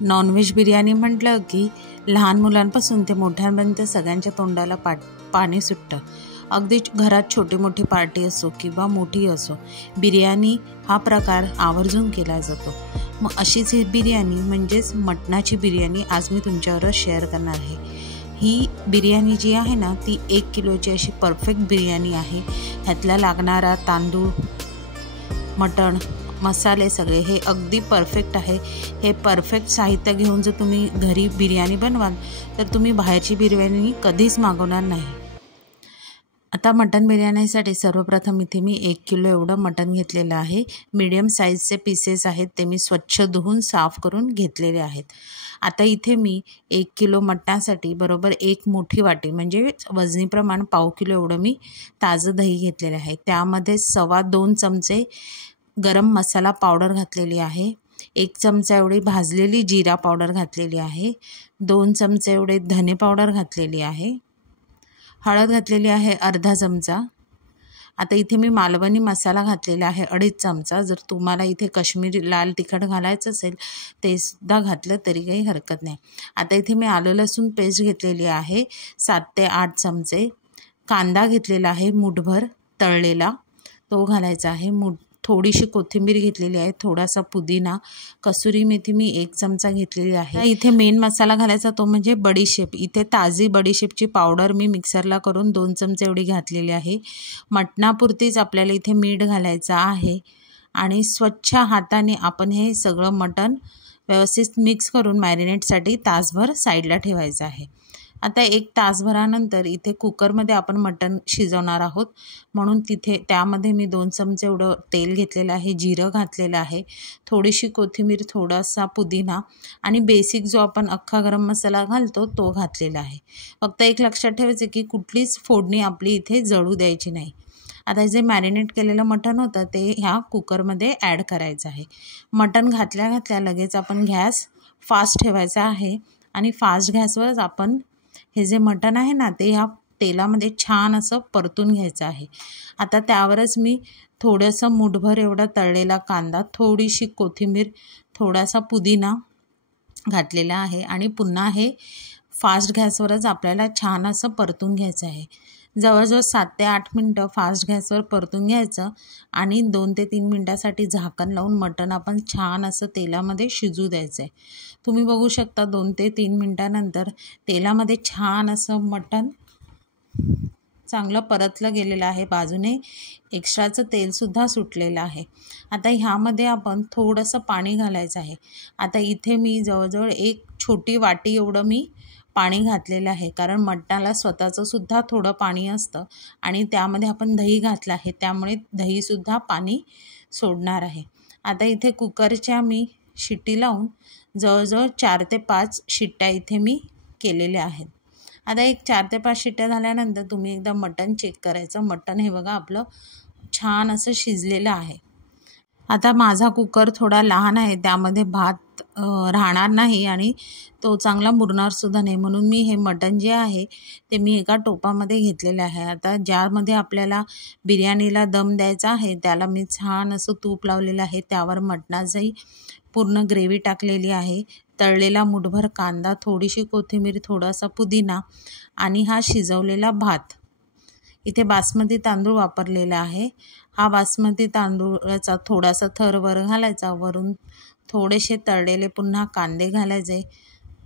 Non veg biryani म्हटलं की लहान मुलांपासून ते मोठ्यांपर्यंत सगळ्यांच्या तोंडाला पाणी सुटतं। अगदी घरात छोटी मोठी पार्टी असो किंवा मोठी असो, बिर्याणी हा प्रकार आवर्जून केला जातो। मग अशीच ही बिर्याणी म्हणजेच मटणाची बिर्याणी आज मी तुमच्याबरोबर शेअर करणार आहे। ही बिर्याणी जी आहे ना, ती 1 किलोची अशी परफेक्ट बिर्याणी आहे। ह्यातला लागणारा तांदूळ, मटण, मसाले सगळे हे अगदी परफेक्ट आहे। हे परफेक्ट साहित्य घेऊन जर तुम्ही घरी बिर्याणी बनवाल तर तुम्ही बाहेरची बिर्याणी कधीच मागवणार नाही। आता मटण बिर्याणीसाठी सर्वप्रथम इथे मी 1 किलो एवढं मटण घेतलेलं आहे। मीडियम साईजचे पीसेस आहेत, ते मी स्वच्छ धुवून साफ करून घेतलेले आहेत। आता इथे मी 1 किलो मटणासाठी बरोबर 1 मोठी वाटी म्हणजे वजनी प्रमाण पाव किलो एवढं मी ताजं दही घेतलेलं आहे। त्यामध्ये 2.25 चमचे गरम मसाला पावडर घातलेली आहे। 1 चमचा एवढी भाजलेली जिरा पावडर घातलेली आहे। 2 चमचे एवढे धने पावडर घातलेली आहे। हळद घातलेली आहे अर्धा चमचा। आता इथे मी मालवणी मसाला घातलेला आहे 2.5 चमचा। जर तुम्हाला इथे काश्मीरी लाल तिखट घालायचं असेल ते सुद्धा घातलं तरी काही हरकत नाही। आता इथे मी आलं लसूण पेस्ट घेतलेली आहे 7 ते 8 चमचे। कांदा घेतलेला आहे मुठभर तळलेला, तो घालायचा आहे। थोडीशी कोथिंबीर घेतलेली आहे, थोडासा पुदिना, कसुरी मेथी मी 1 चमचा घेतलेली आहे। इथे मेन मसाला घालायचा तो म्हणजे बडीशेप। इथे ताजी बडीशेपची पावडर मी मिक्सरला करून 2 चमचे एवढी घातलेली आहे। मटणापुरतीच आपल्याला इथे मीठ घालायचं आहे आणि स्वच्छ हाताने आपण हे सगळं मटण व्यवस्थित मिक्स करून मॅरिनेटसाठी तासभर साईडला ठेवायचं आहे। आता 1 तासभरानंतर इथे कुकरमध्ये आपण मटण शिजवणार आहोत, म्हणून त्यामध्ये मी 2 चमचे एवढं तेल घेतलेलं आहे, जिरं घातलेलं आहे, थोडीशी कोथिंबीर, थोडासा पुदिना आणि बेसिक जो आपण अख्खा गरम मसाला घालतो तो घातलेला आहे। फक्त एक लक्षात ठेवायचं की कुठलीच फोडणी आपली इथे जळू द्यायची नाही। आता जे मॅरिनेट केलेलं मटण होतं ते ह्या कुकरमध्ये ॲड करायचं आहे। मटण घातल्या लगेच आपण गॅस फास्ट ठेवायचा आहे आणि फास्ट गॅसवरच आपण हे जे मटण आहे ना ते ह्या तेलामध्ये छान असं परतून घ्यायचं आहे। आता त्यावरच मी थोडंसं मुठभर एवढा तळलेला कांदा, थोडीशी कोथिंबीर, थोडासा पुदिना घातलेला आहे आणि पुन्हा हे फास्ट गॅसवरच आपल्याला छान असं परतून घ्यायचं आहे। जवळजवळ 7 ते 8 मिनटं फास्ट गॅसवर परतून घ्यायचं आणि 2 ते 3 मिनटासाठी झाकण लावून मटण आपण छान असं तेलामध्ये शिजू द्यायचं आहे। तुम्ही बघू शकता 2 ते 3 मिनटानंतर तेलामध्ये छान असं मटण चांगलं परतलं गेलेलं आहे, बाजूने एक्स्ट्राचं तेलसुद्धा सुटलेलं आहे। आता ह्यामध्ये आपण थोडंसं पाणी घालायचं आहे। आता इथे मी जवळजवळ 1 छोटी वाटी एवढं मी पाणी घातलेलं आहे, कारण मटणाला स्वतःचं सुद्धा थोडं पाणी असतं आणि त्यामध्ये आपण दही घातलं आहे, त्यामुळे दहीसुद्धा पाणी सोडणार आहे। आता इथे कुकरच्या मी शिट्टी लावून जवळजवळ 4 ते 5 शिट्ट्या इथे मी केलेल्या आहेत। आता 4 ते 5 शिट्ट्या झाल्यानंतर तुम्ही एकदा मटण चेक करायचं। मटण हे बघा आपलं छान असं शिजलेलं आहे। आता माझा कुकर थोडा लहान आहे, त्यामध्ये भात राहणार नाही आणि तो चांगला मुरणारसुद्धा नाही, म्हणून मी हे मटण जे आहे ते मी एका टोपामध्ये घेतलेलं आहे। आता ज्यामध्ये आपल्याला बिर्याणीला दम द्यायचा आहे त्याला मी छान असं तूप लावलेलं आहे, त्यावर मटणाची पूर्ण ग्रेव्ही टाकलेली आहे, तळलेला मुठभर कांदा, थोडीशी कोथिंबीर, थोडासा पुदिना आणि हा शिजवलेला भात। इथे बासमती तांदूळ वापरलेला आहे। हा बासमती तांदूळाचा थोडासा थर वर घालायचा, वरून थोडेसे तळलेले पुन्हा कांदे घालायचे,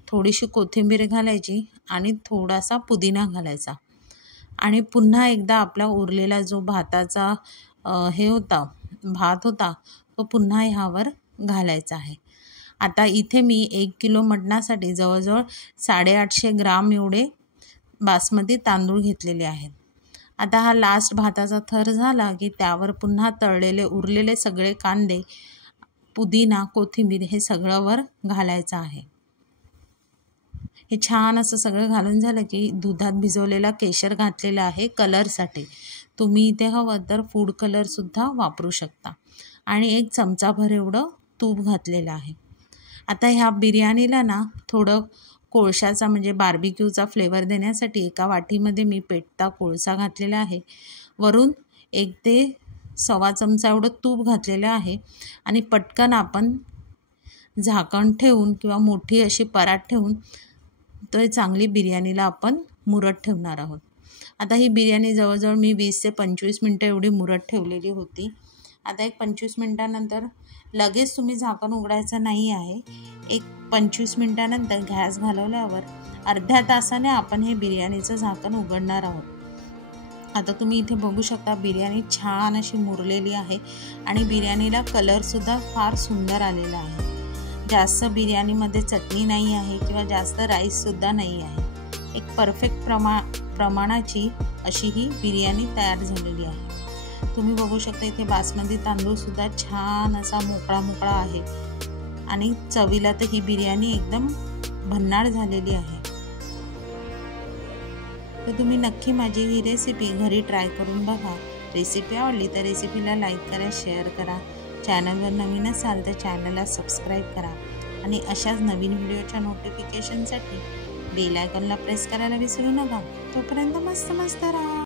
थोडीशी कोथिंबीर घालायची आणि थोडासा पुदिना घालायचा आणि पुन्हा एकदा आपला उरलेला जो भाताचा भात होता तो पुन्हा ह्यावर घालायचा आहे। आता इथे मी 1 किलो मटणासाठी जवळजवळ 850 ग्राम एवढे बासमती तांदूळ घेतलेले आहेत। आता हा लास्ट भाताचा थर झाला की त्यावर पुन्हा तळलेले उरलेले सगळे कांदे, पुदिना, कोथिंबीर हे सगळं वर घालायचं आहे। हे छान असं सगळं घालून झालं की दुधात भिजवलेला केशर घातलेला आहे कलरसाठी। तुम्ही इथे हवं तर फूड कलरसुद्धा वापरू शकता आणि 1 चमचाभर एवढं तूप घातलेलं आहे। आता ह्या बिर्याणीला ना थोडं कोळशाचा म्हणजे बार्बिक्यूचा फ्लेवर देण्यासाठी एका वाटीमध्ये मी पेटता कोळसा घातलेला आहे, वरून 1 ते 1.25 चमचा एवढं तूप घातलेलं आहे आणि पटकन आपण झाकण ठेवून किंवा मोठी अशी परात ठेवून तर चांगली बिर्याणीला आपण मुरत ठेवणार आहोत. आता ही बिर्याणी जवळजवळ मी 20 ते 25 मिनटं एवढी मुरत ठेवलेली होती. आता एक 25 मिनटानंतर लगेच तुम्ही झाकण उघडायचं नाही आहे. एक 25 मिनटानंतर गॅस घालवल्यावर अर्ध्या तासाने आपण हे बिर्याणीचं झाकण उघडणार आहोत. आता तुम्ही इथे बघू शकता बिर्याणी छान अशी मुरलेली आहे आणि बिर्याणीला कलरसुद्धा फार सुंदर आलेला आहे. जास्त बिर्याणीमध्ये चटणी नाही आहे किंवा जास्त राईससुद्धा नाही आहे. एक परफेक्ट प्रमाणाची अशी ही बिर्याणी तयार झालेली आहे. तुम्ही बघू शकता इथे बासमती तांदूळसुद्धा छान असा मोकळा मोकळा आहे आणि चवीला तर ही बिर्याणी एकदम भन्नाट झालेली आहे. तर तुम्ही नक्की माझी ही रेसिपी घरी ट्राय करून बघा. रेसिपी आवडली तर रेसिपीला लाईक करा, शेअर करा. चॅनलवर नवीन असाल तर चॅनलला सबस्क्राईब करा आणि अशाच नवीन व्हिडिओच्या नोटिफिकेशनसाठी बेल आयकॉनला प्रेस करायला विसरू नका. तोपर्यंत मस्त मस्त राहा.